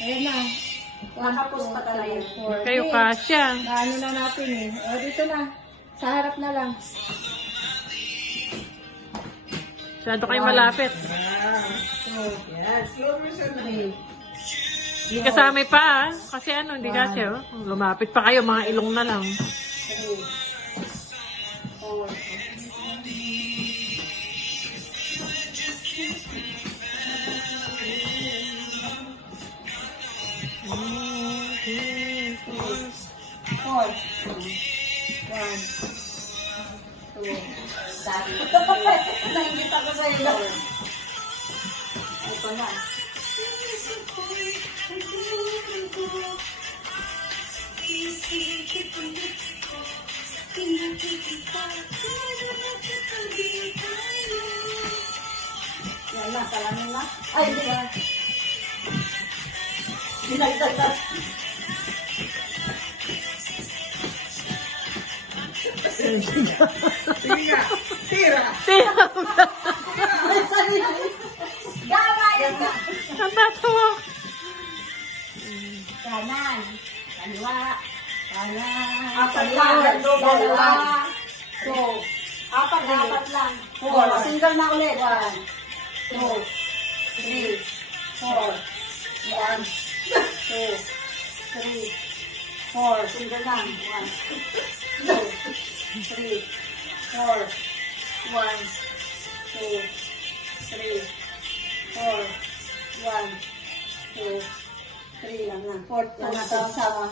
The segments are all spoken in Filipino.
Ayan na. Nakapos pa talaga. Kayo kasya. Naano na natin eh. O, dito na. Sa harap na lang. Masyado kayo malapit. Yes, slow motion. 3. Hindi kasama pa ah. Kasi ano, hindi kasya oh. Lumapit pa kayo, mga ilong na lang. 3. 4. Four. 1. 2. Dati. Naingit ako sa iyo. Ito na. Yan na, salamin na. Ay, hindi na. Dinagdagan. Sige nga. Tira. Ay, sabi na. Gama yan na. Ang tatawa. Kanan. Kaliwa. Kanan. Apat lang. Dalawa. 2. Apat lang. 4. Single na ulit. 1, 2, 3, 4. 1, 2, 3, 4. Single lang. 1, 2, 3, 4. 1, 2, 3, 4. 1, 2, 3 lang na. 4 lang na. Sama.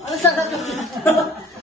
Ano sa